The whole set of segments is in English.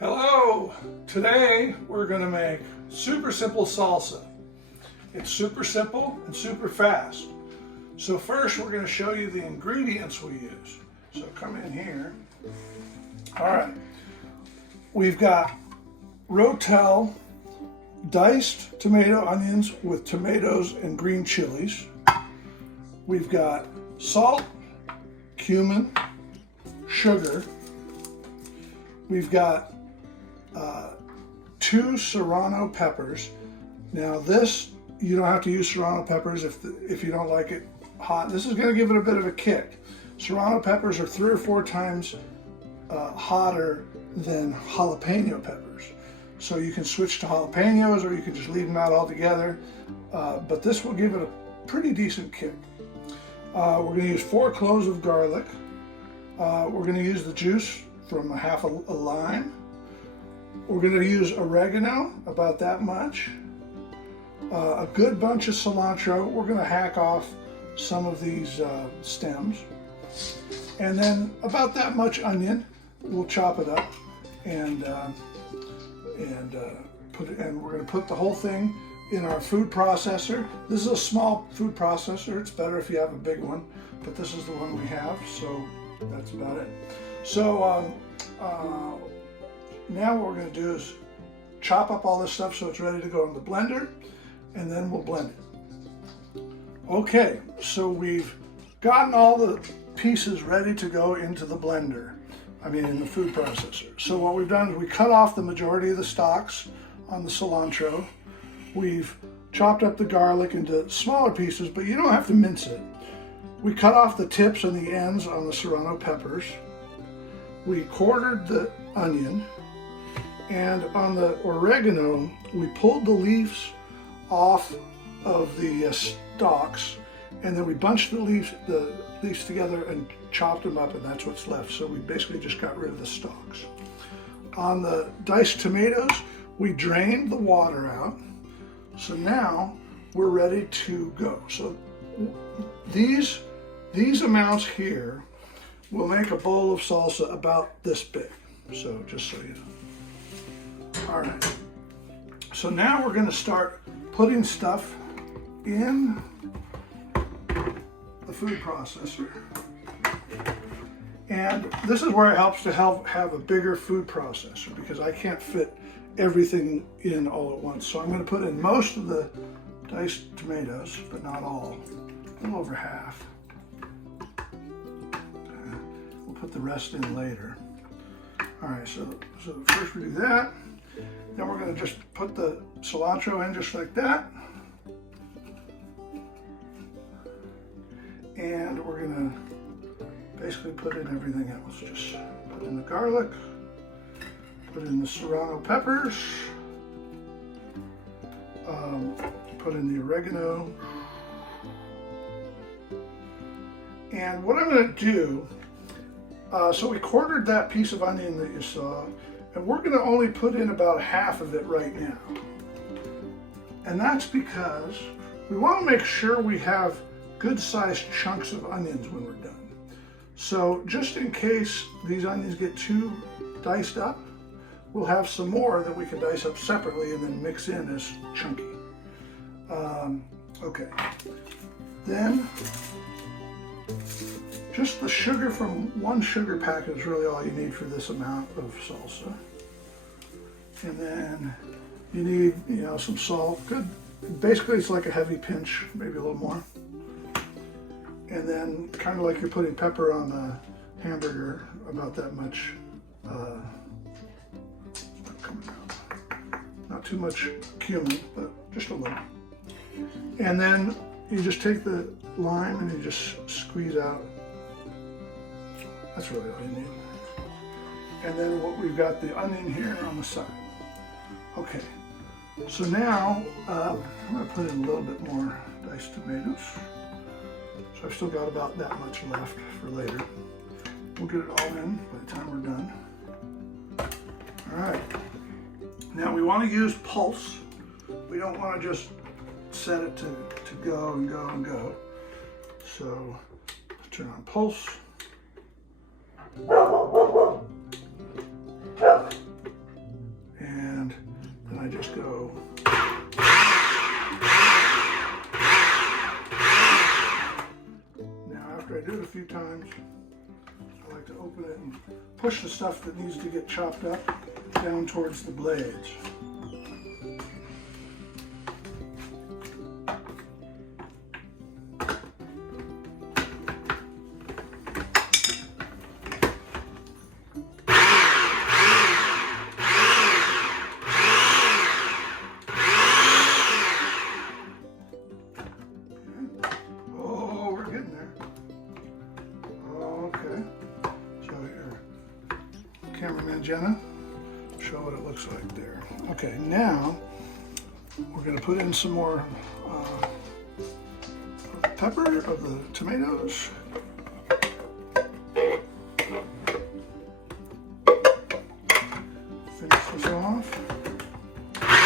Hello! Today we're going to make super simple salsa. It's super simple and super fast. So first we're going to show you the ingredients we use. So come in here. Alright, we've got Rotel diced tomato onions with tomatoes and green chilies. We've got salt, cumin, sugar. We've got 2 serrano peppers. Now this, you don't have to use serrano peppers if you don't like it hot. This is going to give it a bit of a kick. Serrano peppers are 3 or 4 times hotter than jalapeno peppers. So you can switch to jalapenos or you can just leave them out altogether. But this will give it a pretty decent kick. We're going to use 4 cloves of garlic. We're going to use the juice from half a lime. We're going to use oregano, about that much. A good bunch of cilantro. We're going to hack off some of these stems. And then about that much onion. We'll chop it up and we're going to put the whole thing in our food processor. This is a small food processor. It's better if you have a big one, but this is the one we have, so that's about it. So now what we're going to do is chop up all this stuff so it's ready to go in the blender, and then we'll blend it. Okay, so we've gotten all the pieces ready to go into the blender, in the food processor. So what we've done is we cut off the majority of the stalks on the cilantro. We've chopped up the garlic into smaller pieces, but you don't have to mince it. We cut off the tips and the ends on the serrano peppers. We quartered the onion, and on the oregano, we pulled the leaves off of the stalks, and then we bunched the leaves together and chopped them up, and that's what's left. So we basically just got rid of the stalks. On the diced tomatoes, we drained the water out. So now we're ready to go. So these amounts here will make a bowl of salsa about this big. So just so you know. All right. So now we're going to start putting stuff in the food processor. And this is where it helps to have a bigger food processor, because I can't fit everything in all at once. So I'm going to put in most of the diced tomatoes, but not all, a little over half. We'll put the rest in later. All right, so first we do that. Then we're going to just put the cilantro in just like that. And we're going to basically put in everything else. Just put in the garlic, put in the serrano peppers, put in the oregano. And what I'm going to do, so we quartered that piece of onion that you saw, and we're going to only put in about half of it right now. And that's because we want to make sure we have good sized chunks of onions when we're done. So just in case these onions get too diced up, we'll have some more that we can dice up separately and then mix in as chunky. Okay, then just the sugar from 1 sugar packet is really all you need for this amount of salsa. And then you need, some salt. Good. Basically, it's like a heavy pinch, maybe a little more. And then, kind of like you're putting pepper on the hamburger, about that much. Not too much cumin, but just a little. And then you just take the lime and you just squeeze out. That's really all you need. And then we've got the onion here on the side. Okay, so now I'm going to put in a little bit more diced tomatoes. So I've still got about that much left for later. We'll get it all in by the time we're done. All right. Now we want to use pulse. We don't want to just set it to go and go and go. So let's turn on pulse. times. I like to open it and push the stuff that needs to get chopped up down towards the blades. Cameraman Jenna, show what it looks like there. Okay, now we're going to put in some more pepper of the tomatoes. Finish this off. Okay.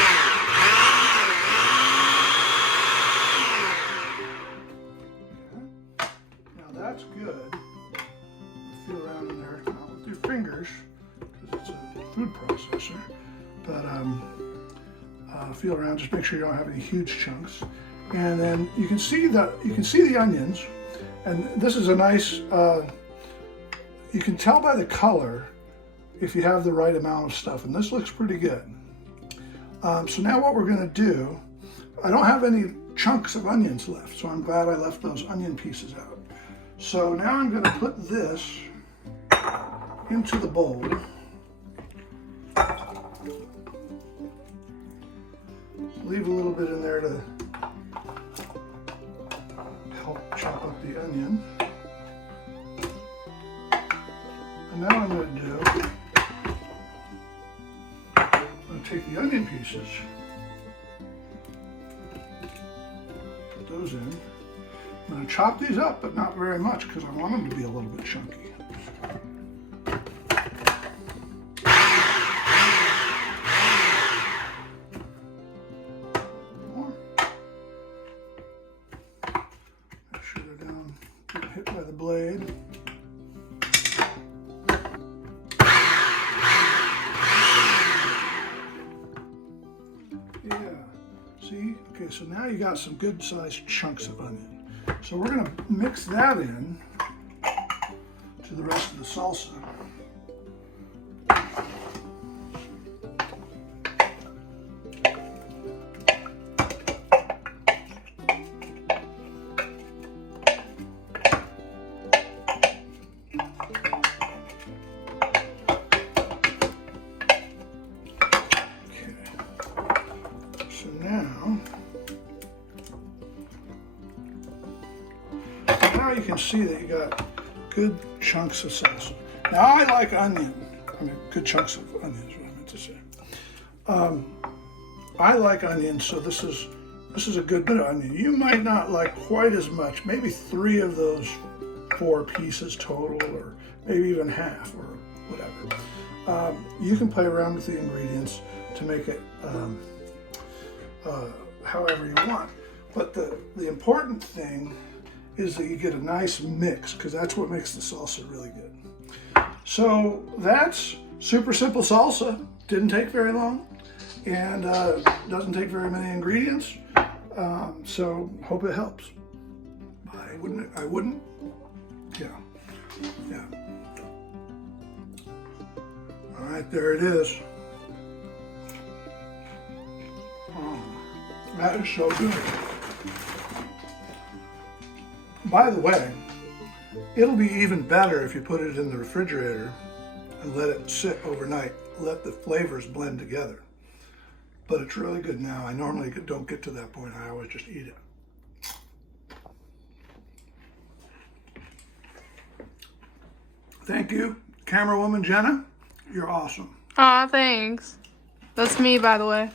Now that's good. Feel around in there, not with your fingers, because it's a food processor, but feel around. Just make sure you don't have any huge chunks. And then you can see the onions, and this is a nice. You can tell by the color if you have the right amount of stuff, and this looks pretty good. So now what we're going to do, I don't have any chunks of onions left, so I'm glad I left those onion pieces out. So now I'm going to put this into the bowl. Leave a little bit in there to help chop up the onion. And now I'm going to do, I'm going to take the onion pieces, put those in. I'm going to chop these up, but not very much because I want them to be a little bit chunky. More. Make sure they're down, getting hit by the blade. Yeah. See? Okay, so now you got some good sized chunks of onion. So we're going to mix that in to the rest of the salsa. Okay. So now you can see that you got good chunks of salsa. Now I like onion. I mean, good chunks of onion is what I meant to say. I like onion, so this is a good bit of onion. You might not like quite as much, maybe 3 of those 4 pieces total, or maybe even half, or whatever. You can play around with the ingredients to make it however you want. But the important thing is that you get a nice mix, because that's what makes the salsa really good. So that's super simple salsa. Didn't take very long, and doesn't take very many ingredients. So hope it helps. I wouldn't. Yeah. All right, there it is. Oh, that is so good. By the way, it'll be even better if you put it in the refrigerator and let it sit overnight. Let the flavors blend together. But it's really good now. I normally don't get to that point. I always just eat it. Thank you, camera woman Jenna. You're awesome. Aw, thanks. That's me, by the way.